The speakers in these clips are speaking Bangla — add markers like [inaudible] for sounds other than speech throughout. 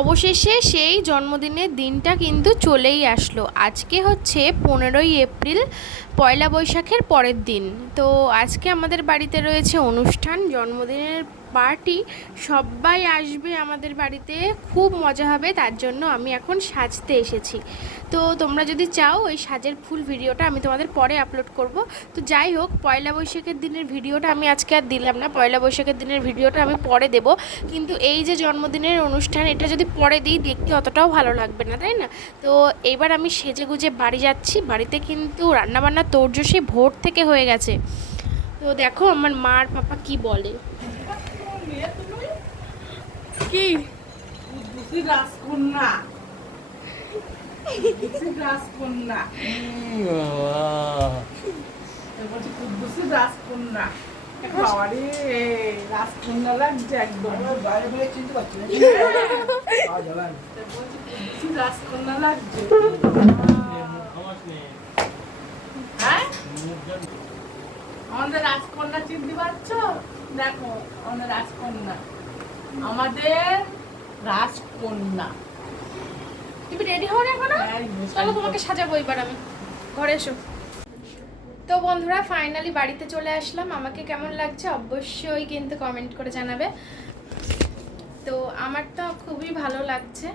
অবশেষে সেই জন্মদিনের দিনটা কিন্তু চলেই আসলো। আজকে হচ্ছে পনেরোই এপ্রিল, পয়লা বৈশাখের পরের দিন। তো আজকে আমাদের বাড়িতে রয়েছে অনুষ্ঠান, জন্মদিনের পার্টি সবাই আসবে আমাদের বাড়িতে, খুব মজা হবে, তার জন্য আমি এখন সাজতে এসেছি। তো তোমরা যদি চাও ওই সাজের ফুল ভিডিওটা আমি তোমাদের পরে আপলোড করব। তো যাই হোক, পয়লা বৈশাখের দিনের ভিডিওটা আমি আজকে আর দিলাম না, পয়লা বৈশাখের দিনের ভিডিওটা আমি পরে দেব। কিন্তু এই যে জন্মদিনের অনুষ্ঠান, এটা যদি পরে দিই, দেখতে অতটাও ভালো লাগবে না, তাই না? তো এবার আমি সেজে গুজে বাড়ি যাচ্ছি। বাড়িতে কিন্তু রান্নাবান্না তোরজো সে ভোর থেকে হয়ে গেছে। তো দেখো আমার মার পাপা কি বলে। কি? রাজকন্যা। রাজকন্যা। এ বলছি কুদ্দুসি রাজকন্যা। রাজকন্যা লাগছে একদম। বাইরে বেরিয়ে চিনতে পারছি না। এ বলছি কুদ্দুসি রাজকন্যা লাগছে। আমাদের রাজকন্যা চিনতে পারছ? দেখো আমাদের রাজকন্যা। আমাদের রাজকন্যা। তুমি রেডি হও না এখনও? চলো তোমাকে সাজাবো এবার আমি। ঘরে এসো। তো বন্ধুরা ফাইনালি বাড়িতে চলে আসলাম। আমাকে কেমন লাগছে অবশ্যই কিন্তু কমেন্ট করে জানাবে। তো আমার তো খুবই ভালো লাগছে।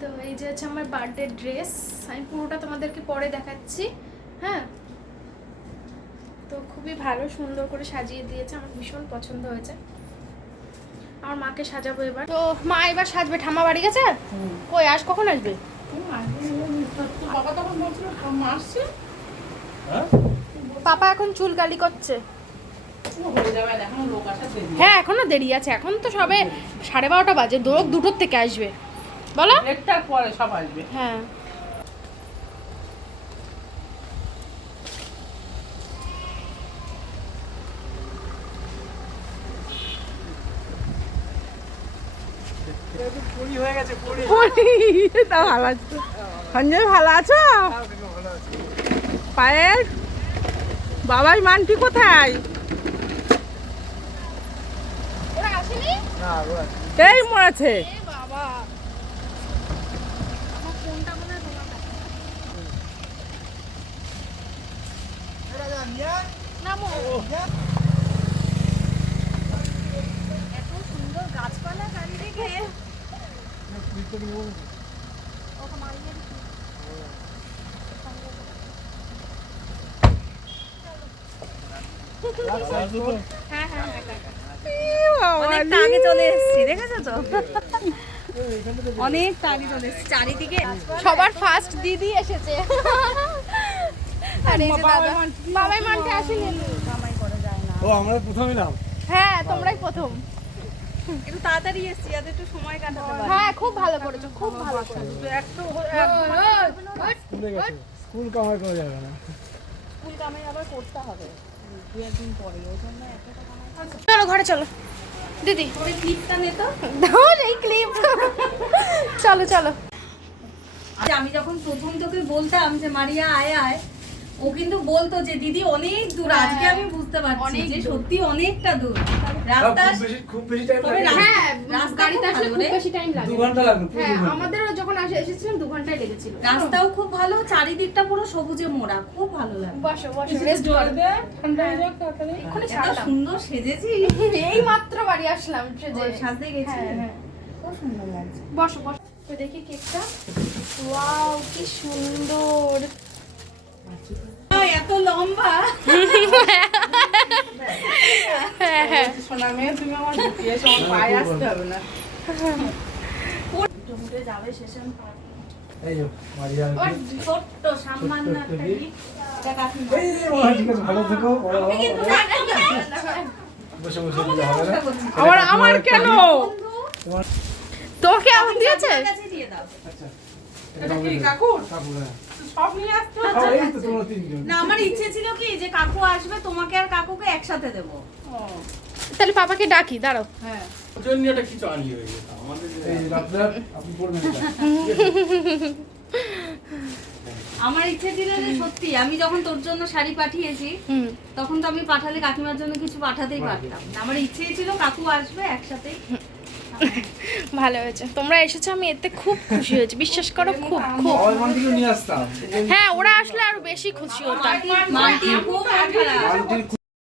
তো এই যে হচ্ছে আমার বার্থডে ড্রেস আমি পুরোটা তোমাদেরকে পরে দেখাচ্ছি। হ্যাঁ? তো খুবই ভালো সুন্দর করে সাজিয়ে দিয়েছে। আমার ভীষণ পছন্দ হয়েছে। আমার মাকে সাজাবো এবার। তো মা এবার সাজবে ঠাম্মা বাড়ি গেছে? কই আজ কখন আসবে? আসছে পাপা এখন চুল গালি করছে। হয়ে যাবে এখনও দেরি হ্যাঁ এখনও দেরি আছে। এখন তো সবে সাড়ে বারোটা বাজে দোরক দুটোর থেকে আসবে। বলো? একটার পরে সব আসবে। হ্যাঁ পুরি হয়ে গেছে পুরি তা ভালো আছো? সঞ্জয় ভালো আছো? পায়েল বাবাই মানটি কোথায়? ওরা আসেনি? না ও আছে এই মরেছে। এত সুন্দর গাছপালা চারিদিকে ওকে মারিয়ে দিচ্ছি। হ্যাঁ হ্যাঁ হ্যাঁ হ্যাঁ। অনেকটা আগে চলে এসেছি দেখেছ তো? অনেকটা আগে চলে এসেছি চারিদিকে সবার ফার্স্ট দিদি এসেছে। আর এই যে দাদা বাবাই মানতে আসেনি কামাই করা যায় না ও আমরা প্রথম এলাম হ্যাঁ তোমরাই প্রথম। একটু তাড়াতাড়ি এসেছি যাতে একটু সময় কাটাতে পারি। হ্যাঁ খুব ভালো করেছ খুব ভালো করেছ। একটু স্কুলে গেছে। স্কুল কামাই করা যাবে না। স্কুল কামাই আবার করতে হবে। দু একদিন পরে ওই জন্য চলো ঘরে চলো। দিদি। ওই ক্লিপটা নে তো। ধর এই ক্লিপ চলো চলো। আমি যখন প্রথম তোকে বলতাম যে মারিয়া আয় আয় ও কিন্তু বলতো যে দিদি অনেক দূর আজকে আমি বুঝতে পারছি যে সত্যি অনেকটা দূর। রাস্তা খুব বেশি টাইম লাগে। হ্যাঁ গাড়িতে আসলে খুব বেশি টাইম লাগে। দু ঘণ্টা লাগবে হ্যাঁ আমাদেরও যখন আসে এসেছিলাম দু ঘন্টায় লেগেছিল। রাস্তাও খুব ভালো চারিদিকটা পুরো সবুজে মোড়া খুব ভালো লাগে। বসো বসো রেস্ট জল ঠান্ডা হয়ে। যাক তাড়াতাড়ি। এত সুন্দর সেজেছি এই মাত্র বাড়ি আসলাম সেজে। সাজতে গেছি হ্যাঁ, হ্যাঁ। খুব সুন্দর লাগছে। বসো বসো। তো দেখি কেকটা। ওয়াও কি সুন্দর। এত লম্বা। সোনা মেয়ে তুমি আমার পায়ে আসতে হবে না। যাবে কেন? তোকে আমার দিয়েছে। আচ্ছা। এটা কি কাকুর হ্যাঁ। সব নিয়ে আসতে তিনজন। না আমার ইচ্ছে ছিল কি যে কাকু আসবে তোমাকে আর কাকুকে একসাথে দেবো। তাহলে পাপাকে ডাকি দাঁড়াও। হ্যাঁ। জন্যটা কিছু আনলি হয়ে যেত আমাদের এই যে আপনি পড়বেন আমার ইচ্ছে ছিল যে সত্যি আমি যখন তোর জন্য শাড়ি পাঠিয়েছি হুম। তখন তো আমি পাঠালে কাকিমার জন্য কিছু পাঠাতেই পারতাম। আমার ইচ্ছে ছিল কাকু আসবে একসাথেই। ভালো হয়েছে। তোমরা এসেছ আমি এতে খুব খুশি হয়েছি। বিশ্বাস করো খুব খুব। হ্যাঁ ওরা আসলে আরও বেশি খুশি হতাম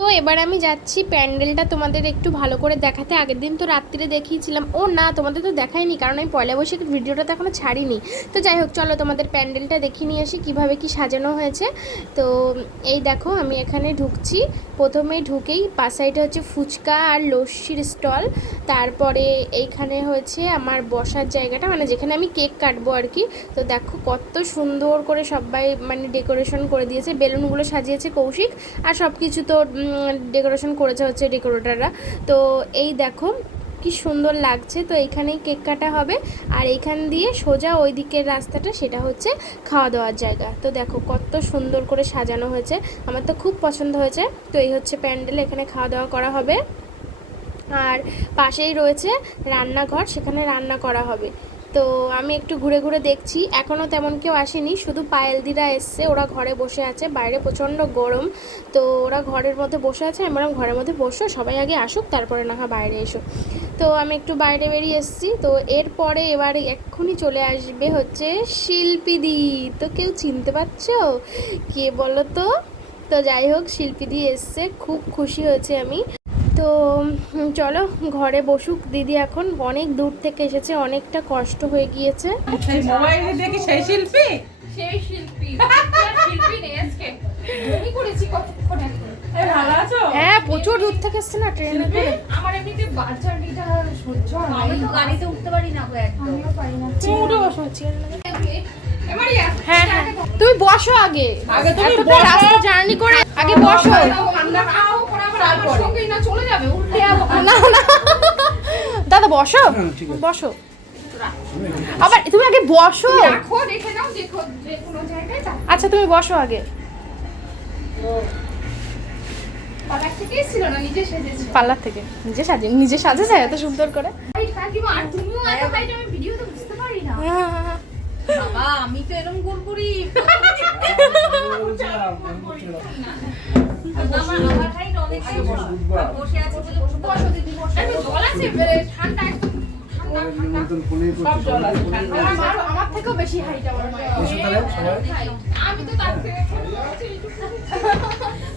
তো এবার আমি যাচ্ছি প্যান্ডেলটা তোমাদের একটু ভালো করে দেখাতে। আগের দিন তো রাত্রিরে দেখিয়েছিলাম। ও না, তোমাদের তো দেখাইনি কারণ আমি পয়লা বৈশাখের ভিডিওটা তো এখনও ছাড়িনি। তো যাই হোক, চলো তোমাদের প্যান্ডেলটা দেখিয়ে নিয়ে আসি, কীভাবে কি সাজানো হয়েছে। তো এই দেখো, আমি এখানে ঢুকছি। প্রথমে ঢুকেই পাশ সাইডে হচ্ছে ফুচকা আর লস্যির স্টল। তারপরে এইখানে হয়েছে আমার বসার জায়গাটা মানে যেখানে আমি কেক কাটবো আর কি। তো দেখো, কত সুন্দর করে সবাই মানে ডেকোরেশন করে দিয়েছে। বেলুনগুলো সাজিয়েছে কৌশিক। আর সব কিছু তো ডেকোরেশন করেছে হচ্ছে ডেকোরেটাররা। তো এই দেখো, কি সুন্দর লাগছে। তো এইখানেই কেক কাটা হবে। আর এইখান দিয়ে সোজা ওই দিকের রাস্তাটা, সেটা হচ্ছে খাওয়া দাওয়ার জায়গা। তো দেখো, কত সুন্দর করে সাজানো হয়েছে। আমার তো খুব পছন্দ হয়েছে। তো এই হচ্ছে প্যান্ডেল, এখানে খাওয়া দাওয়া করা হবে। আর পাশেই রয়েছে রান্নাঘর, সেখানে রান্না করা হবে। তো আমি একটু ঘুরে ঘুরে দেখছি। এখনও তেমন কেউ আসেনি, শুধু পায়েলদিরা এসছে, ওরা ঘরে বসে আছে। বাইরে প্রচণ্ড গরম, তো ওরা ঘরের মধ্যে বসে আছে। আমি বললাম, ঘরের মধ্যে বসো, সবাই আগে আসুক, তারপরে না হয় বাইরে এসো। তো আমি একটু বাইরে বেরিয়ে এসেছি। তো এরপরে এবার এক্ষুনি চলে আসবে হচ্ছে শিল্পীদি তো কেউ চিনতে পারছ? কে বলো তো? তো যাই হোক শিল্পীদি এসছে। খুব খুশি হয়েছে আমি। তো চলো ঘরে বসুক দিদি এখন অনেক দূর থেকে এসেছে অনেকটা কষ্ট হয়ে গিয়েছে মোবাইলে দেখি সেই শিল্পী সেই শিল্পী শিল্পী নেই আজকে আমি করেছি কতক্ষণ এই ভালো আছো হ্যাঁ প্রচুর দূর থেকে এসছে না ট্রেনে করে আমার এমনিতে সহ্য হয় আমি তো গাড়িতে উঠতে পারি না গো একদম আমিও পারি না তুমি উঠে বসো চেয়ারে লাগে। হ্যাঁ হ্যাঁ তুমি বসো আগে আগে তুমি বসো। রাস্তা জার্নি করে আগে বসো ঠান্ডা খাও পরে না না। দাদা বসো। বসো। আবার তুমি আগে বসো। আচ্ছা তুমি বসো আগে। থেকে নিজে পার্লার থেকে। নিজে সাজে নিজে সাজেছে এত সুন্দর করে। আমি ভিডিওতে বুঝতে পারি না। বাবা আমি তো এরকম গোল করি। [laughs] আমার বেশি। আমি তো তার থেকে।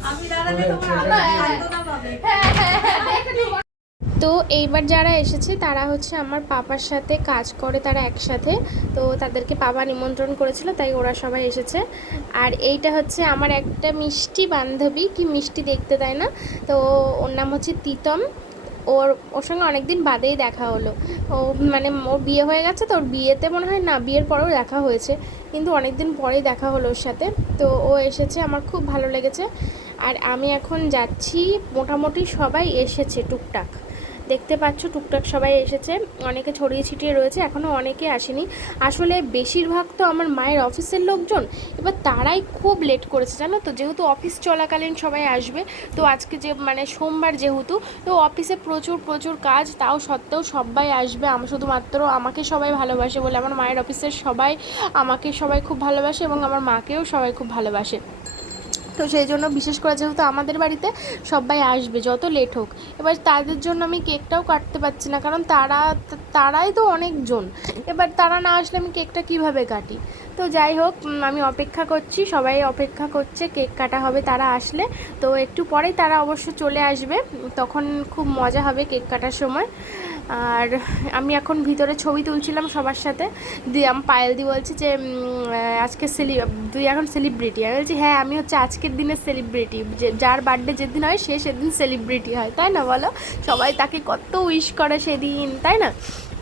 আমি দাঁড়ালে তোমার হ্যাঁ হ্যাঁ হ্যাঁ। তো এইবার যারা এসেছে, তারা হচ্ছে আমার পাপার সাথে কাজ করে, তারা একসাথে। তো তাদেরকে পাপা নিমন্ত্রণ করেছিল, তাই ওরা সবাই এসেছে। আর এইটা হচ্ছে আমার একটা মিষ্টি বান্ধবী, কি মিষ্টি দেখতে তাই না? তো ওর নাম হচ্ছে তিতম। ওর ওর সঙ্গে অনেকদিন বাদেই দেখা হলো। ও মানে ওর বিয়ে হয়ে গেছে, তো ওর বিয়েতে মনে হয় না, বিয়ের পরেও দেখা হয়েছে। কিন্তু অনেকদিন পরেই দেখা হলো ওর সাথে। তো ও এসেছে, আমার খুব ভালো লেগেছে। আর আমি এখন যাচ্ছি, মোটামুটি সবাই এসেছে টুকটাক। দেখতে পাচ্ছ, টুকটাক সবাই এসেছে, অনেকে ছড়িয়ে ছিটিয়ে রয়েছে এখনও অনেকে আসেনি। আসলে বেশিরভাগ তো আমার মায়ের অফিসের লোকজন, এবার তারাই খুব লেট করেছে, জানো তো? যেহেতু অফিস চলাকালীন সবাই আসবে, তো আজকে যে মানে সোমবার যেহেতু, তো অফিসে প্রচুর প্রচুর কাজ, তাও সত্ত্বেও সবাই আসবে, আমি, শুধুমাত্র আমাকে সবাই ভালোবাসে বলে, আমার মায়ের অফিসের সবাই আমাকে সবাই খুব ভালোবাসে এবং আমার মাকেও সবাই খুব ভালোবাসে। তো সেই জন্য বিশেষ করে যেহেতু আমাদের বাড়িতে সবাই আসবে, যত লেট হোক। এবার তাদের জন্য আমি কেকটাও কাটতে পারছি না, কারণ তারা, তারাই তো অনেকজন। এবার তারা না আসলে আমি কেকটা কীভাবে কাটি? তো যাই হোক আমি অপেক্ষা করছি, সবাই অপেক্ষা করছে কেক কাটা হবে তারা আসলে। তো একটু পরেই তারা অবশ্য চলে আসবে, তখন খুব মজা হবে কেক কাটার সময়। আর আমি এখন ভিতরে ছবি তুলছিলাম সবার সাথে। দিয়ে আমি পায়েল দি বলছে যে আজকে সেলি তুই এখন সেলিব্রিটি আমি বলছি হ্যাঁ আমি হচ্ছে আজকের দিনের সেলিব্রিটি যে, যার বার্থডে যেদিন হয়, সে সেদিন সেলিব্রিটি হয়। তাই না বলো? সবাই তাকে কত উইশ করে সেদিন, তাই না?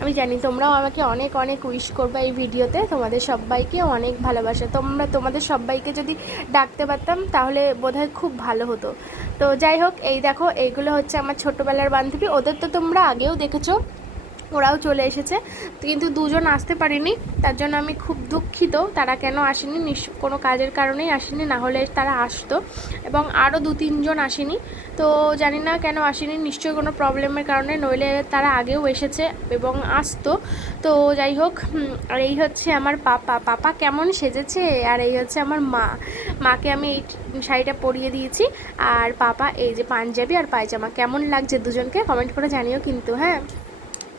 আমি জানি তোমরাও আমাকে অনেক অনেক উইশ করবে এই ভিডিওতে তোমাদের সবাইকে অনেক ভালোবাসা। তোমরা, তোমাদের সবাইকে যদি ডাকতে পারতাম, তাহলে বোধহয় খুব ভালো হতো। তো যাই হোক, এই দেখো, এইগুলো হচ্ছে আমার ছোটোবেলার বান্ধবী। ওদের তো তোমরা আগেও দেখেছ। ওরাও চলে এসেছে। কিন্তু দুজন আসতে পারিনি, তার জন্য আমি খুব দুঃখিত। তারা কেন আসেনি? নিশ কোনো কাজের কারণেই আসেনি, না হলে তারা আসতো। এবং আরও দু, তিনজন আসেনি। তো জানি না কেন আসেনি, নিশ্চয়ই কোনো প্রবলেমের কারণে, নইলে তারা আগেও এসেছে এবং আসতো। তো যাই হোক আর এই হচ্ছে আমার পাপা। পাপা কেমন সেজেছে? আর এই হচ্ছে আমার মা। মাকে আমি এই শাড়িটা পরিয়ে দিয়েছি। আর পাপা এই যে পাঞ্জাবি আর পায়জামা, কেমন লাগছে দুজনকে? কমেন্ট করে জানিও কিন্তু হ্যাঁ।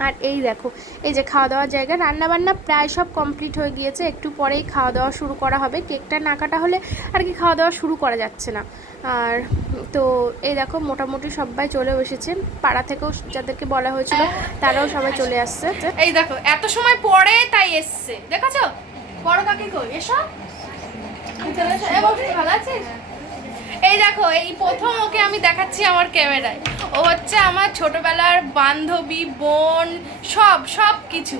আর এই দেখো, এই যে খাওয়া দাওয়ার জায়গা রান্না বান্না প্রায় সব কমপ্লিট হয়ে গিয়েছে। একটু পরেই খাওয়া দাওয়া শুরু করা হবে। কেকটা না কাটা হলে আর কি খাওয়া দাওয়া শুরু করা যাচ্ছে না। আর তো এই দেখো, মোটামুটি সবাই চলেও এসেছে পাড়া থেকেও যাদেরকে বলা হয়েছিল, তারাও সবাই চলে আসছে। এই দেখো, এত সময় পরে তাই এসছে। দেখেছ? বড় কাকি কই? এসো। ভালো এই দেখো, এই প্রথম ওকে আমি দেখাচ্ছি আমার ক্যামেরায়। ও হচ্ছে আমার ছোটবেলার বান্ধবী, বোন, সব সব কিছু।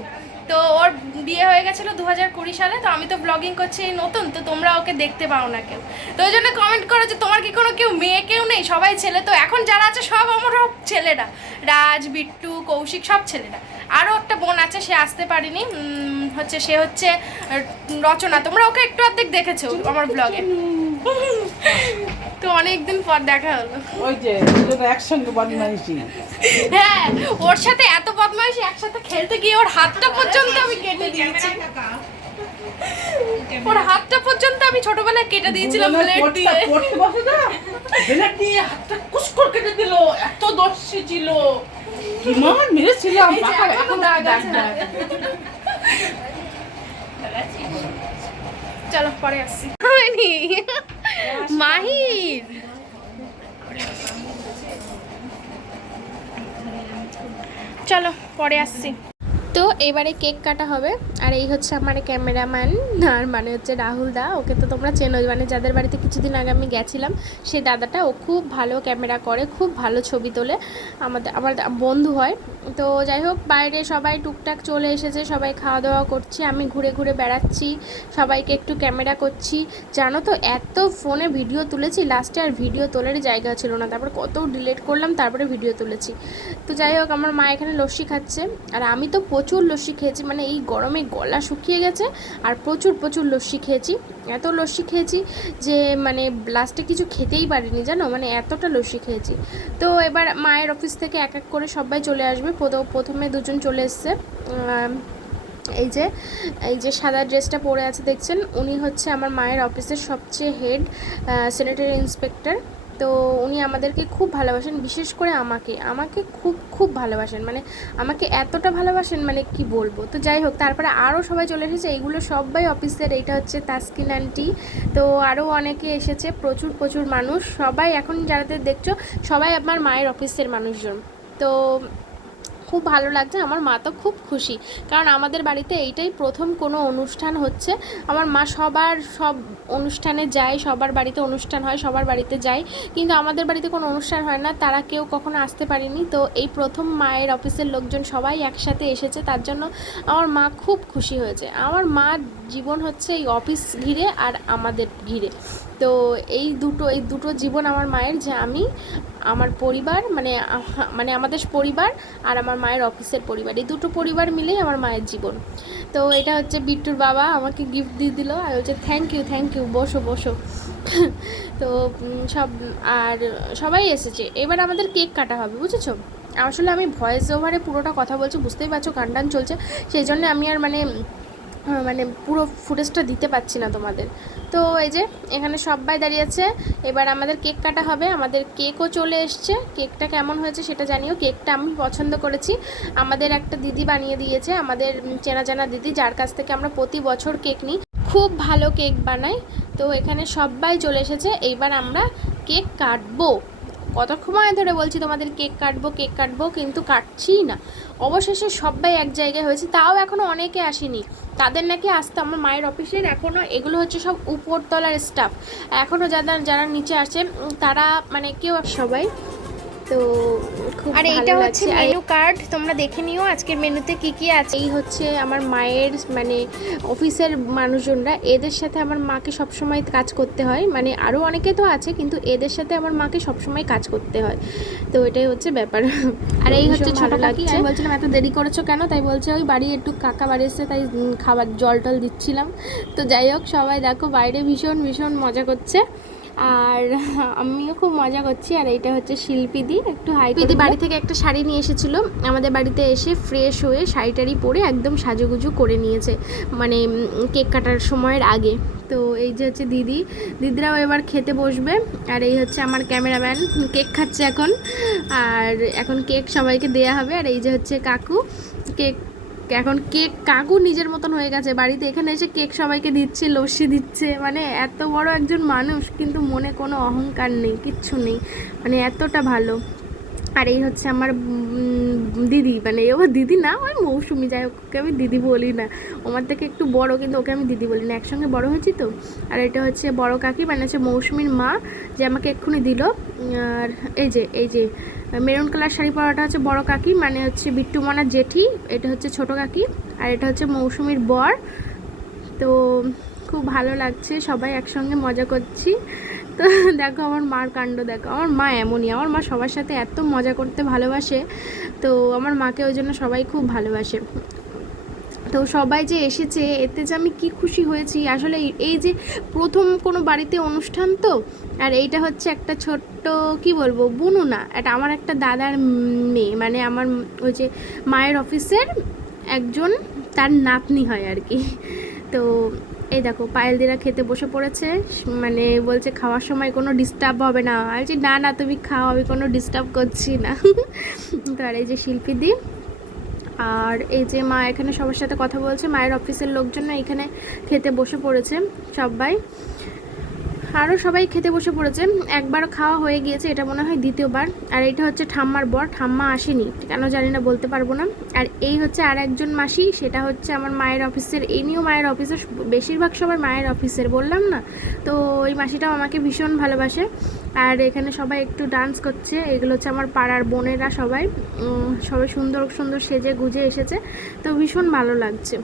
তো ওর বিয়ে হয়ে গেছিল দু হাজার কুড়ি সালে, তো আমি তো ব্লগিং করছি এই নতুন, তো তোমরা ওকে দেখতে পাও না কেউ। তো ওই জন্য কমেন্ট করো যে তোমার কি কোনো কেউ মেয়ে, কেউ নেই? সবাই ছেলে। তো এখন যারা আছে, সব আমার ছেলেরা। রাজ, বিট্টু, কৌশিক, সব ছেলেরা। আরও একটা বোন আছে, সে আসতে পারিনি। হচ্ছে সে হচ্ছে, রচনা। তোমরা ওকে একটু অর্ধেক দেখেছ আমার ব্লগে তো অনেকদিন পর দেখা হলো। ওই যে একসঙ্গে বদমাইশি। হ্যাঁ ওর সাথে এত বদমাইশি একসাথে খেলতে গিয়ে ওর হাতটা পর্যন্ত আমি কেটে দিয়েছি। ওর হাতটা পর্যন্ত আমি ছোটবেলায় কেটে দিয়েছিলাম পড়তে- বসে না? ব্লেড দিয়ে হাতটা কুস করে কেটে দিল এত দর্শি ছিল। কি মান মেরেছিলাম এখনও দাগ আছে। চলো পরে আসছি। হয়নি মাহির। চলো পরে আসছি। তো এবারে কেক কাটা হবে। আর এই হচ্ছে আমার ক্যামেরাম্যান আর মানে হচ্ছে রাহুল দা। ওকে তো তোমরা চেনো মানে যাদের বাড়িতে কিছুদিন আগে আমি গেছিলাম সেই দাদাটা ও খুব ভালো ক্যামেরা করে, খুব ভালো ছবি তোলে। আমাদের, আমার বন্ধু হয়। তো যাই হোক, বাইরে সবাই টুকটাক চলে এসেছে, সবাই খাওয়া দাওয়া করছে, আমি ঘুরে ঘুরে বেড়াচ্ছি, সবাইকে একটু ক্যামেরা করছি। জানো তো, এত ফোনে ভিডিও তুলেছি, লাস্টে আর ভিডিও তোলারই জায়গা ছিল না। তারপর কত ডিলেট করলাম, তারপরে ভিডিও তুলেছি। তো যাই হোক, আমার মা এখানে লস্যি খাচ্ছে। আর আমি তো প্রচুর লস্যি খেয়েছি মানে এই গরমে গলা শুকিয়ে গেছে আর প্রচুর প্রচুর লস্যি খেয়েছি। এত লস্যি খেয়েছি যে মানে লাস্টে কিছু খেতেই পারিনি, জানো? মানে এতটা লস্যি খেয়েছি। তো এবার মায়ের অফিস থেকে এক এক করে সবাই চলে আসবে। প্রথ- প্রথমে দুজন চলে এসছে। এই যে এই যে সাদা ড্রেসটা পরে আছে, দেখছেন? উনি হচ্ছে আমার মায়ের অফিসের সবচেয়ে হেড স্যানিটারি ইন্সপেক্টর তো উনি আমাদেরকে খুব ভালোবাসেন, বিশেষ করে আমাকে। আমাকে খুব খুব ভালোবাসেন। মানে আমাকে এতটা ভালোবাসেন মানে কি বলব? তো যাই হোক, তারপরে আরও সবাই চলে এসেছে। এইগুলো সবাই অফিসের এইটা হচ্ছে তাসকিন আন্টি তো আরও অনেকে এসেছে, প্রচুর প্রচুর মানুষ। সবাই এখন যারাদের দেখছ, সবাই আমার মায়ের অফিসের মানুষজন। তো খুব ভালো লাগছে, আমার মা তো খুব খুশি। কারণ আমাদের বাড়িতে এইটাই প্রথম কোনো অনুষ্ঠান হচ্ছে। আমার মা সবার সব অনুষ্ঠানে যায়, সবার বাড়িতে অনুষ্ঠান হয়, সবার বাড়িতে যায়। কিন্তু আমাদের বাড়িতে কোনো অনুষ্ঠান হয় না, তারা কেউ কখনো আসতে পারেনি। তো এই প্রথম মায়ের অফিসের লোকজন সবাই একসাথে এসেছে, তার জন্য আমার মা খুব খুশি হয়েছে। আমার মার জীবন হচ্ছে এই অফিস ঘিরে আর আমাদের ঘিরে। তো এই দুটো এই দুটো জীবন আমার মায়ের, যে আমি, আমার পরিবার মানে মানে আমাদের পরিবার আর আমার মায়ের অফিসের পরিবার। এই দুটো পরিবার মিলেই আমার মায়ের জীবন। তো এটা হচ্ছে বিট্টুর বাবা, আমাকে গিফট দিয়ে দিল। আর হচ্ছে থ্যাংক ইউ থ্যাংক ইউ বসো বসো। তো সব, আর সবাই এসেছে। এবার আমাদের কেক কাটা হবে, বুঝেছ? আসলে আমি ভয়েস ওভারে পুরোটা কথা বলছি, বুঝতেই পারছ গান টান চলছে। সেই জন্য আমি আর মানে মানে পুরো ফুটেজটা দিতে পারছি না তোমাদের। তো এই যে, এখানে সবাই দাঁড়িয়ে আছে। এবার আমাদের কেক কাটা হবে। আমাদের কেকও চলে এসছে। কেকটা কেমন হয়েছে সেটা জানিও। কেকটা আমি পছন্দ করেছি। আমাদের একটা দিদি বানিয়ে দিয়েছে। আমাদের চেনা জানা দিদি, যার কাছ থেকে আমরা প্রতি বছর কেক নিই। খুব ভালো কেক বানাই তো এখানে সবাই চলে এসেছে। এইবার আমরা কেক কাটবো। কত সময় ধরে বলছি তোমাদের কেক কাটবো কেক কাটবো, কিন্তু কাটছি না। অবশেষে সবাই এক জায়গায় হয়েছে, তাও এখনও অনেকে আসেনি। তাদের নাকি আসতে আমার মায়ের অফিসের এখনও এগুলো হচ্ছে সব উপরতলার স্টাফ এখনও যারা যারা নিচে আসে তারা মানে কেউ সবাই তো খুব আর এইটা হচ্ছে মেনু কার্ড তোমরা দেখে নিও আজকের মেনুতে কি কি আছে। এই হচ্ছে আমার মায়ের মানে অফিসের মানুষজনরা এদের সাথে আমার মাকে সবসময় কাজ করতে হয়। মানে আরও অনেকে তো আছে কিন্তু এদের সাথে আমার মাকে সবসময় কাজ করতে হয়। তো এটাই হচ্ছে ব্যাপার। আর এই হচ্ছে ছোট কাকি আমি বলছিলাম এত দেরি করেছ কেন? তাই বলছে ওই বাড়ি একটু কাকা বাড়ি এসছে তাই খাবার জল টল দিচ্ছিলাম। তো যাই হোক সবাই দেখো বাইরে ভীষণ ভীষণ মজা করছে। আর [laughs] আমিও খুব মজা করছি আর এইটা হচ্ছে শিল্পীদি একটু হাই দিদি বাড়ি থেকে একটা শাড়ি নিয়ে এসেছিল। আমাদের বাড়িতে এসে ফ্রেশ হয়ে শাড়ি টাড়ি পরে একদম সাজুগুজু করে নিয়েছে মানে কেক কাটার সময়ের আগে। তো এই যে হচ্ছে দিদি দিদিরাও এবার খেতে বসবে আর এই হচ্ছে আমার ক্যামেরাম্যান কেক খাচ্ছে এখন। আর এখন কেক সবাইকে দেয়া হবে আর এই যে হচ্ছে কাকু কেক এখন কেক কাকু নিজের মতন হয়ে গেছে। বাড়িতে এখানে এসে কেক সবাইকে দিচ্ছে, লস্যি দিচ্ছে। মানে এত বড় একজন মানুষ, কিন্তু মনে কোনো অহংকার নেই, কিচ্ছু নেই। মানে এতটা ভালো। আর এই হচ্ছে আমার দিদি। মানে ও দিদি না, ওই মৌসুমি। যাই ওকে আমি দিদি বলি না। আমার থেকে একটু বড়, কিন্তু ওকে আমি দিদি বলি না। একসঙ্গে বড় হয়েছি তো। আর এটা হচ্ছে বড় কাকি মানে হচ্ছে মৌসুমির মা, যে আমাকে এক্ষুনি দিল। আর এই যে এই যে মেরুন কালার শাড়ি পরাটা হচ্ছে বড় কাকি মানে হচ্ছে বিট্টু মানার জেঠি, এটা হচ্ছে ছোট কাকি, আর এটা হচ্ছে মৌসুমির বর। তো খুব ভালো লাগছে, সবাই একসঙ্গে মজা করছি। তো দেখো আমার মার কাণ্ড, দেখো আমার মা এমনই, আমার মা সবার সাথে এত মজা করতে ভালোবাসে, তো আমার মাকে ওই জন্য সবাই খুব ভালোবাসে। তো সবাই যে এসেছে, এতে যে আমি কি খুশি হয়েছি, আসলে এই যে প্রথম কোনো বাড়িতে অনুষ্ঠান তো আর এইটা হচ্ছে একটা ছোট্ট, কি বলব বুনু না এটা আমার একটা দাদার মেয়ে মানে আমার ওই যে মায়ের অফিসের একজন তার নাতনি হয় আর কি। তো এই দেখো, পায়েলদিরা খেতে বসে পড়েছে মানে বলছে খাওয়ার সময় কোনো ডিস্টার্ব হবে না। বলছি, না না, তুমি খাও, আমি কোনো ডিস্টার্ব করছি না। তো আর এই যে শিল্পীদি, আর এই যে মা এখানে সবার সাথে কথা বলছে, মায়ের অফিসের লোকজন এখানে খেতে বসে পড়েছে সবাই। আরও সবাই খেতে বসে পড়েছে। একবার খাওয়া হয়ে গিয়েছে, এটা মনে হয় দ্বিতীয়বার। আর এটা হচ্ছে ঠাম্মার বর, ঠাম্মা আসেনি, কেন জানি না, বলতে পারব না। আর এই হচ্ছে আর একজন মাসি, সেটা হচ্ছে আমার মায়ের অফিসের এনিও মায়ের অফিসের বেশিরভাগ সবার মায়ের অফিসের, বললাম না? তো ওই মাসিটাও আমাকে ভীষণ ভালোবাসে। আর এখানে সবাই একটু ডান্স করছে, এগুলো হচ্ছে আমার পাড়ার বোনেরা সবাই। সবাই সুন্দর সুন্দর সেজে গুজে এসেছে, তো ভীষণ ভালো লাগছে।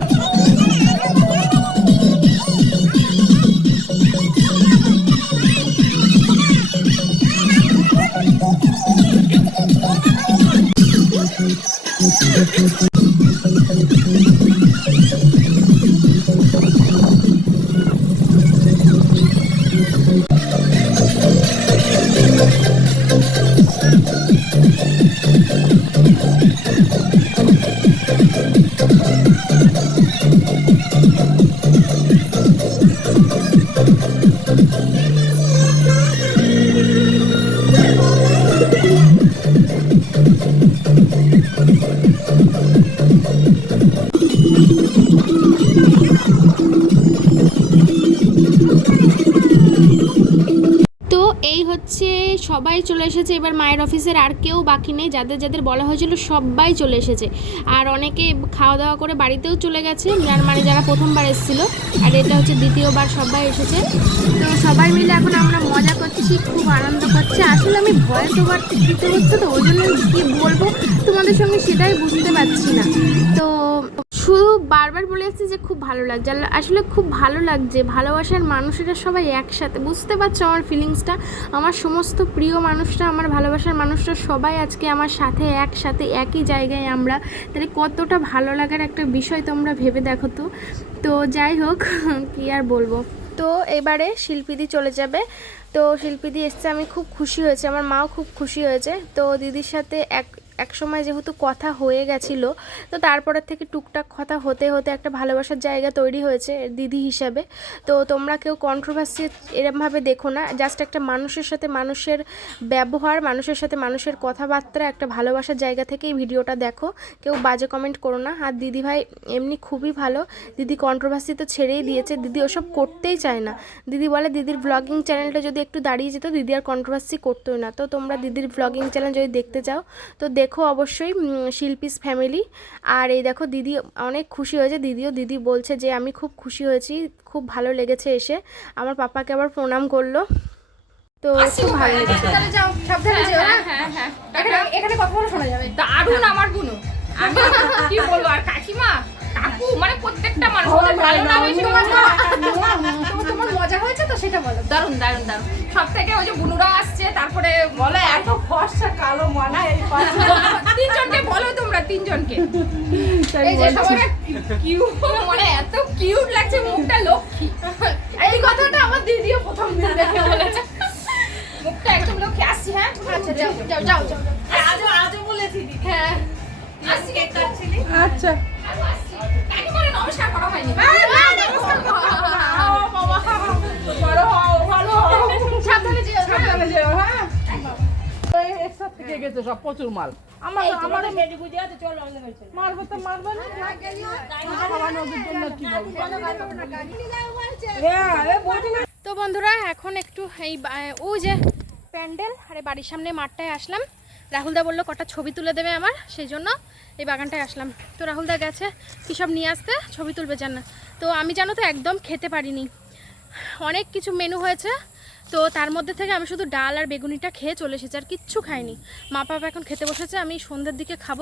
সবাই চলে এসেছে। এবার মায়ের অফিসের আর কেউ বাকি নেই। যাদের যাদের বলা হয়েছিল সবাই চলে এসেছে। আর অনেকে খাওয়া দাওয়া করে বাড়িতেও চলে গেছে। যার মানে যারা প্রথমবার এসেছিল। আর এটা হচ্ছে দ্বিতীয়বার সবাই এসেছে। তো সবাই মিলে এখন আমরা মজা করছি, খুব আনন্দ করছি। আসলে আমি ভয়েস ওভার দিতে হচ্ছে তো, ওই জন্য কী বলব? তোমাদের সঙ্গে সেটাই বুঝতে পারছি না। তো শুধু বারবার বলে যাচ্ছি যে খুব ভালো লাগছে। আসলে খুব ভালো লাগছে। ভালোবাসার মানুষেরা সবাই একসাথে। বুঝতে পারছ আমার ফিলিংসটা আমার সমস্ত প্রিয় মানুষরা, আমার ভালোবাসার মানুষরা সবাই আজকে আমার সাথে একসাথে, একই জায়গায় আমরা। তাহলে কতটা ভালো লাগার একটা বিষয় তোমরা ভেবে দেখো তো। তো যাই হোক, [laughs] কি আর বলব। তো এবারে শিল্পীদি চলে যাবে। তো শিল্পীদি এসছে, আমি খুব খুশি হয়েছে। আমার মাও খুব খুশি হয়েছে। তো দিদির সাথে এক এক সময় যেহেতু কথা হয়ে গেছিল, তো তারপরের থেকে টুকটাক কথা হতে হতে একটা ভালোবাসার জায়গা তৈরি হয়েছে দিদি হিসাবে। তো তোমরা কেউ কন্ট্রোভার্সি এরমভাবে দেখো না জাস্ট একটা মানুষের সাথে মানুষের ব্যবহার, মানুষের সাথে মানুষের কথাবার্তা, একটা ভালোবাসার জায়গা থেকেই ভিডিওটা দেখো। কেউ বাজে কমেন্ট করো না। আর দিদি ভাই এমনি খুবই ভালো। দিদি কন্ট্রোভার্সি তো ছেড়েই দিয়েছে। দিদি ওসব করতেই চায় না। দিদি বলে দিদির ব্লগিং চ্যানেলটা যদি একটু দাঁড়িয়ে যেত, দিদি আর কন্ট্রোভার্সি করতোই না। তো তোমরা দিদির ব্লগিং চ্যানেল যদি দেখতে চাও, তো দেখো। অবশ্যই উম, শিল্পীস ফ্যামিলি আর এই দেখো দিদি অনেক খুশি হয়েছে। দিদিও দিদি বলছে যে আমি খুব খুশি হয়েছি খুব ভালো লেগেছে এসে। আমার পাপাকে আবার প্রণাম করল। তো খুব ভালো লেগেছে। হ্যাঁ? হ্যাঁ হ্যাঁ এখানে কথা বলে শোনা যাবে। দারুণ আমার গুণ আমি কি বলব আর কাকিমা কাকু মানে প্রত্যেকটা মানুষ ওদের ভালো না বেশি তোমার মজা হয়েছে তো সেটা বলো। দারুণ দারুণ দারুণ। সব থেকে ওই যে বুনুরা আসছে তারপরে বলে এত ফর্সা কালো মানা এই পাশে। তিনজনকে বলো তোমরা তিনজনকে। এই যে সবাই কিউট মানে এত কিউট লাগছে মুখটা লক্ষ্মী। এই কথাটা আমার দিদিও প্রথম দিন দেখে বলেছে। মুখটা একদম লোকে আসছি হ্যাঁ? আচ্ছা যাও যাও যাও যাও। যাও। আজও আজও বলেছি দিদি। হ্যাঁ। আসছি কেক আচ্ছা। তো বন্ধুরা এখন একটু ওই যে প্যান্ডেল আরে বাড়ির সামনে মাঠটায় আসলাম। রাহুলদা বলল, কটা ছবি তুলে দেবে আমার? সেই জন্য এই বাগানটায় আসলাম। তো রাহুলদা গেছে, কী সব নিয়ে আসতে? ছবি তুলবে যান না তো আমি জানো তো একদম খেতে পারিনি। অনেক কিছু মেনু হয়েছে, তো তার মধ্যে থেকে আমি শুধু ডাল আর বেগুনিটা খেয়ে চলে এসেছি, আর কিচ্ছু খাইনি। মা বাবা এখন খেতে বসেছে, আমি সন্ধ্যের দিকে খাব।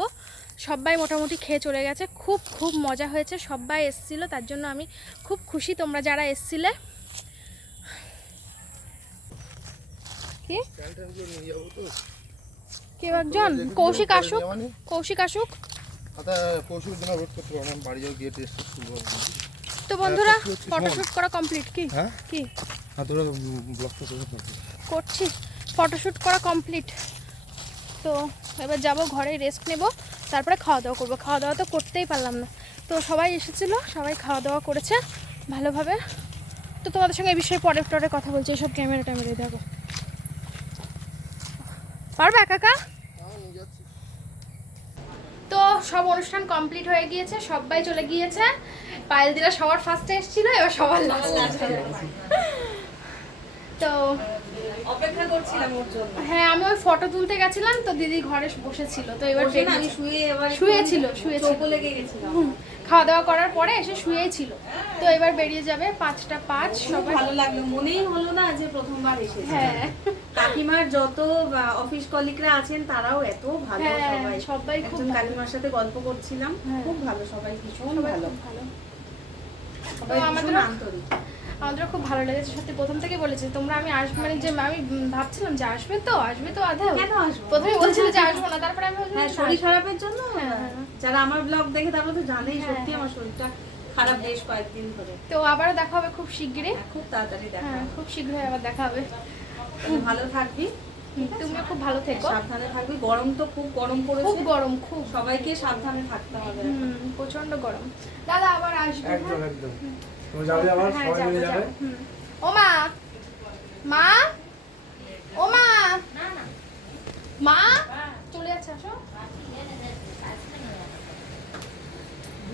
সবাই মোটামুটি খেয়ে চলে গেছে, খুব খুব মজা হয়েছে সবাই এসেছিল, তার জন্য আমি খুব খুশি, তোমরা যারা এসছিলে। কি? কেউ একজন কৌশিক আসুক কৌশিক আসুক। আচ্ছা টেস্ট করব তো বন্ধুরা হচ্ছে, ফটোশ্যুট করা কমপ্লিট কি? হ্যাঁ? কি? করে করছি। ফটোশ্যুট করা কমপ্লিট তো এবার যাব ঘরে রেস্ট নেব তারপরে খাওয়া দাওয়া করব। খাওয়া দাওয়া তো করতেই পারলাম না। তো সবাই এসেছিল সবাই খাওয়া দাওয়া করেছে ভালোভাবে। তো তোমাদের সঙ্গে এই বিষয়ে পরে পরে কথা বলছি এসব ক্যামেরা ট্যামেরা দেখো। পারবে কাকা? তো সব অনুষ্ঠান কমপ্লিট হয়ে গিয়েছে সবাই চলে গিয়েছে। পায়েল দিরা সবার ফার্স্টে এসেছিল এবার সবার লাস্ট তো অপেক্ষা করছিলাম ওর জন্য। হ্যাঁ আমি ওই ফটো তুলতে গেছিলাম তো দিদি ঘরে বসেছিল তো এবার আমি শুয়ে এবার শুয়েছিল, শুয়েছিল। চোখও লেগে খাওয়া দাওয়া করার পরে এসে শুয়েই ছিল তো এবার বেরিয়ে যাবে পাঁচটা পাঁচ সবাই ভালো লাগল মনেই হলো না যে প্রথমবার এসেছে। হ্যাঁ। কাকিমার যত অফিস কলিগরা আছেন তারাও এত ভালো হ্যাঁ, সবাই। সবাই খুব কাকিমার সাথে গল্প করছিলাম হ্যাঁ। খুব ভালো সবাই ভীষণ ভালো। সবাই ভীষণ আন্তরিক। আমাদেরও খুব ভালো লেগেছে সত্যি প্রথম থেকে বলেছে তোমরা আমি আসব মানে যে আমি ভাবছিলাম যে আসবে তো আসবে তো আধা কেন আসব? প্রথমে বলছিল যে আসব না তারপরে আমি হ্যাঁ শরীর খারাপের জন্য? হ্যাঁ। যারা আমার ব্লগ দেখে তারা তো জানেই সত্যি। আমার শরীরটা খারাপ বেশ কয়েকদিন ধরে। তো আবারও দেখা হবে খুব শিগগিরই। হ্যাঁ, খুব তাড়াতাড়ি দেখা। খুব শীঘ্রই আবার দেখা হবে। ভালো থাকবি। তুমিও খুব ভালো থেকো। সাবধানে থাকবি। গরম তো খুব গরম খুব গরম খুব। সবাইকে সাবধানে থাকতে হবে। প্রচণ্ড গরম। দাদা আবার আসবে একদম একদম। তুমি যাবে আবার? হ্যাঁ সবাই মিলে যাবে? ও মা মা? ও মা? মা চলে যাচ্ছে আসো।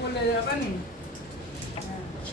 বলে যাবে নি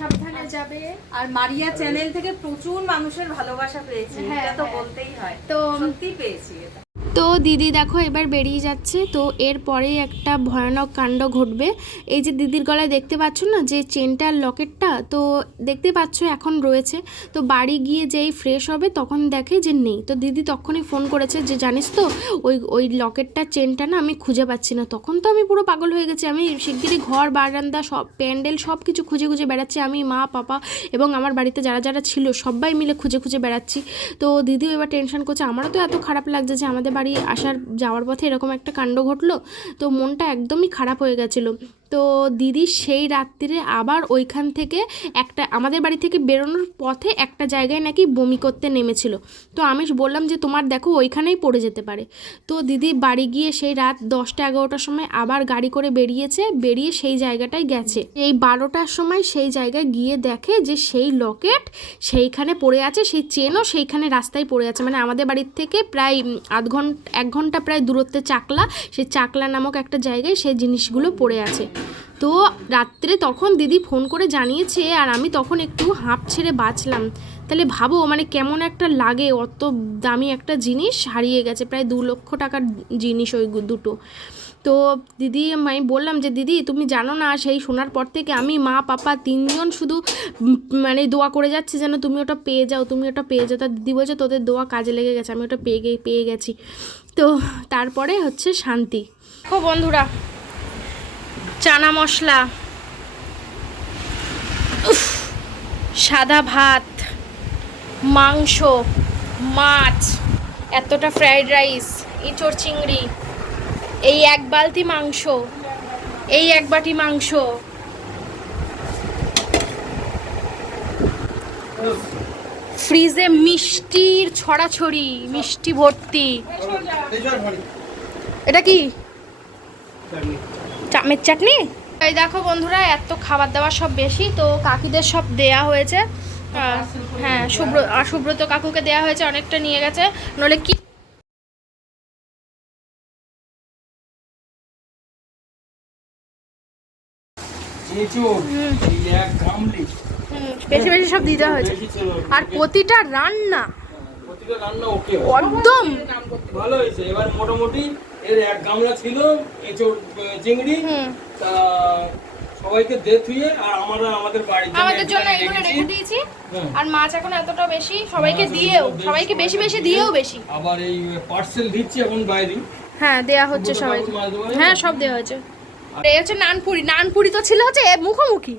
সাবধানে যাবে। আর মারিয়া চ্যানেল থেকে প্রচুর মানুষের ভালোবাসা পেয়েছে হ্যাঁ, এটা তো হ্যাঁ। বলতেই হয়। তো সত্যি পেয়েছি এটা। তো দিদি দেখো এবার বেরিয়ে যাচ্ছে, তো এরপরেই একটা ভয়ানক কাণ্ড ঘটবে। এই যে দিদির গলায় দেখতে পাচ্ছ না যে চেনটার লকেটটা, তো দেখতে পাচ্ছ এখন রয়েছে। তো বাড়ি গিয়ে যেই ফ্রেশ হবে তখন দেখে যে নেই। তো দিদি তখনই ফোন করেছে যে, জানিস তো, ওই ওই লকেটটার চেনটা না আমি খুঁজে পাচ্ছি না। তখন তো আমি পুরো পাগল হয়ে গেছি। আমি শিগগিরই ঘর, বারান্দা, সব প্যান্ডেল সব কিছু খুঁজে খুঁজে বেড়াচ্ছি। আমি, মা, পাপা এবং আমার বাড়িতে যারা যারা ছিল সবাই মিলে খুঁজে খুঁজে বেড়াচ্ছি। তো দিদিও এবার টেনশন করছে। আমারও তো এত খারাপ লাগছে যে আমাদের বাড়ি আসার যাওয়ার পথে এরকম একটা কাণ্ড ঘটলো তো মনটা একদমই খারাপ হয়ে গেছিল। তো দিদি সেই রাত্রিরে আবার ওইখান থেকে একটা, আমাদের বাড়ি থেকে বেরোনোর পথে একটা জায়গায় নাকি বমি করতে নেমেছিল। তো আমি বললাম যে, তোমার দেখো ওইখানেই পড়ে যেতে পারে। তো দিদি বাড়ি গিয়ে সেই রাত দশটা এগারোটার সময় আবার গাড়ি করে বেরিয়েছে, বেরিয়ে সেই জায়গাটায় গেছে। এই বারোটার সময় সেই জায়গায় গিয়ে দেখে যে, সেই লকেট সেইখানে পড়ে আছে, সেই চেনও সেইখানে রাস্তায় পড়ে আছে। মানে আমাদের বাড়ির থেকে প্রায় আধ ঘণ্টা, এক ঘণ্টা প্রায় দূরত্বে চাকলা, সেই চাকলা নামক একটা জায়গায় সেই জিনিসগুলো পড়ে আছে। তো রাত্রে তখন দিদি ফোন করে জানিয়েছে, আর আমি তখন একটু হাঁপ ছেড়ে বাঁচলাম। তাহলে ভাবো মানে কেমন একটা লাগে, অত দামি একটা জিনিস হারিয়ে গেছে, প্রায় দু লক্ষ টাকার জিনিস ওই দুটো। তো দিদি, আমি বললাম যে, দিদি, তুমি জানো না, সেই শোনার পর থেকে আমি মা, পাপা তিনজন শুধু মানে দোয়া করে যাচ্ছি যেন তুমি ওটা পেয়ে যাও, তুমি ওটা পেয়ে যাও। তা দিদি বলছে, তোদের দোয়া কাজে লেগে গেছে, আমি ওটা পেয়ে পেয়ে গেছি। তো তারপরে হচ্ছে শান্তি। ও বন্ধুরা চানা মশলা সাদা ভাত মাংস মাছ এতটা ফ্রাইড রাইস ইঁচড় চিংড়ি এই এক বালতি মাংস এই এক বাটি মাংস ফ্রিজে মিষ্টির ছড়াছড়ি মিষ্টি ভর্তি এটা কি চামের চাটনি? এই দেখো বন্ধুরা এত খাবার দাবার সব বেশি তো কাকিদের সব দেয়া হয়েছে। হ্যাঁ শুভ্র আর সুব্রত কাকুকে দেয়া হয়েছে অনেকটা নিয়ে গেছে। নলে কি বেশি বেশি সব দিতে হয়েছে। আর প্রতিটা রান্না। প্রতিটা রান্না ওকে। একদম। ভালো হয়েছে। এবার মোটামুটি এর এক গামলা ছিল এঁচোড় চিংড়ি। তা সবাইকে দে থুয়ে আর আমরা আমাদের বাড়ির আমাদের জন্য এগুলো রেখে দিয়েছি। আর মাছ এখন এতটা বেশি সবাইকে দিয়েও সবাইকে বেশি বেশি দিয়েও বেশি। আবার এই পার্সেল দিচ্ছি এখন বাইরে। হ্যাঁ দেয়া হচ্ছে সবাইকে। হ্যাঁ সব দেওয়া হয়েছে। আর এই হচ্ছে নানপুরি। নানপুরি তো ছিল হচ্ছে মুখোমুখি।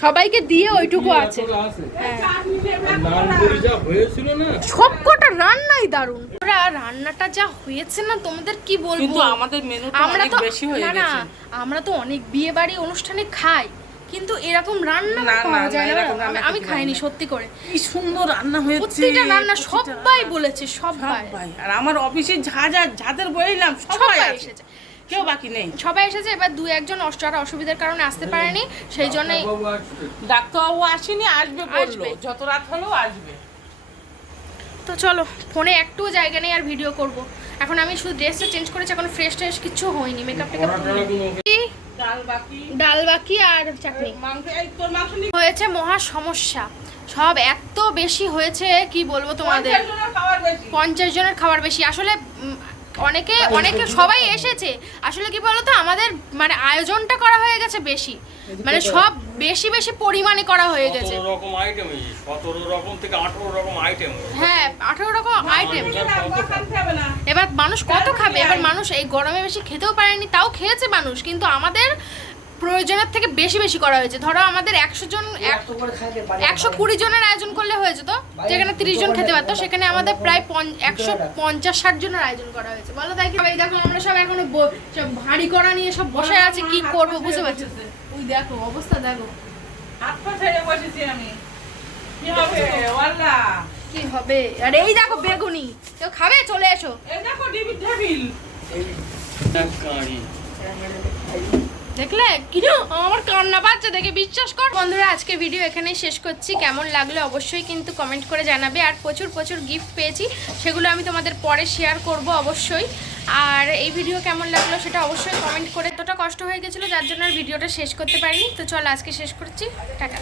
সবাইকে দিয়ে ওইটুকু আছে। হ্যাঁ। সব কটা রান্নাই দারুণ। ওরা রান্নাটা যা হয়েছে না তোমাদের কি বলব? আমাদের মেনুটা আমরা তো না না আমরা তো অনেক বিয়ে বাড়ি অনুষ্ঠানে খাই। কিন্তু এরকম রান্না পাওয়া যায় না, আমি- খাইনি সত্যি করে। কি সুন্দর রান্না হয়েছে। প্রত্যেকটা রান্না সবাই বলেছে সবাই। আর আমার অফিসে যা যা যাদের বইলাম সবাই এসেছে। কেউ বাকি নেই। সবাই এসেছে এবার দু একজন অষ্ট- অসুবিধার কারণে আসতে পারেনি সেই জন্যই ডাক্তারবাবু আসেনি আসবে আসবে। যত রাত হলেও আসবে। তো চলো ফোনে একটু জায়গা নেই আর ভিডিও করব। এখন আমি শুধু ড্রেসটা চেঞ্জ করেছি এখন ফ্রেশ ট্রেশ কিছু হয়নি মেকআপ টেকআপ ডাল বাকি। ডাল বাকি আর চাটনি। হয়েছে মহা সমস্যা। সব এত বেশি হয়েছে কি বলব তোমাদের? পঞ্চাশ জনের খাবার বেশি। আসলে অনেকে অনেকে সবাই এসেছে। আসলে কি বলতো? আমাদের মানে আয়োজনটা করা হয়ে গেছে বেশি। মানে সব বেশি বেশি পরিমাণে করা হয়ে গেছে। রকম আইটেম রকম থেকে আঠারো রকম আইটেম হ্যাঁ আঠেরো রকম আইটেম এবার মানুষ কত খাবে? এবার মানুষ এই গরমে বেশি খেতেও পারেনি তাও খেয়েছে মানুষ। কিন্তু আমাদের প্রয়োজনের থেকে বেশি বেশি করা হয়েছে। ধরো আমাদের একশো জন এক- একশো কুড়ি জনের আয়োজন করলে হয়েছে তো? যেখানে তিরিশ জন খেতে পারতো সেখানে আমাদের প্রায় পঞ্চ- একশো পঞ্চাশ ষাট জনের আয়োজন করা হয়েছে। বলো তাই কি এই দেখো আমরা সব এখনও ব- সব ভারী করা নিয়ে সব বসে আছি কি করব বুঝতে পারছি ওই দেখো অবস্থা দেখো। হাত পা ছেড়ে বসেছি আমি। কি হবে? ওয়াল্লা। কি হবে? আর এই দেখো বেগুনি। কেউ খাবে? চলে এসো। এই দেখো ডিবি টেবিল। কাঁড়ি। দেখলে? কিনো আমার কান্না পাচ্ছে দেখে বিশ্বাস কর। বন্ধুরা আজকে ভিডিও এখানেই শেষ করছি। কেমন লাগল অবশ্যই কিন্তু কমেন্ট করে জানাবে। আর প্রচুর প্রচুর গিফট পেয়েছি। সেগুলো আমি তোমাদের পরে শেয়ার করব অবশ্যই। আর এই ভিডিও কেমন লাগল সেটা অবশ্যই কমেন্ট করে। এতটা কষ্ট হয়ে গেছিল, যার জন্য আর ভিডিওটা শেষ করতে পারিনি। তো চল আজকে শেষ করছি। টাটা।